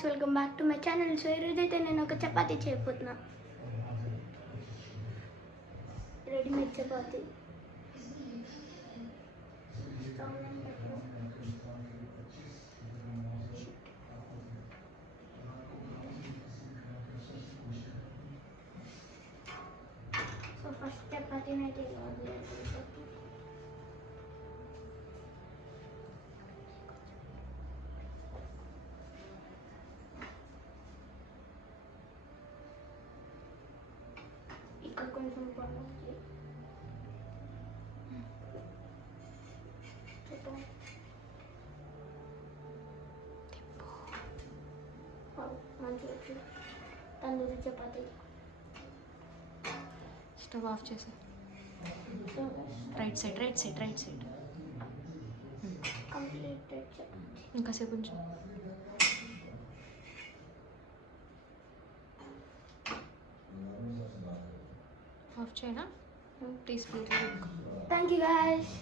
Welcome back to my channel. So ఈరోజైతే నేను ఒక చపాతీ చేయబోతున్నా. రెడీమేడ్ చపాతీ. సో ఫస్ట్ చపాతీని అయితే ఇక్కడ కొంచెం పడుతుంది. మంచిగా తందూరి చపాతీ. స్టవ్ ఆఫ్ చేసి రైట్ సైడ్ కంప్లీటెడ్ చపాతీ. ఇంకాసేపు ఉంచు. ఆఫ్ చేయనా? Please please. Thank you guys.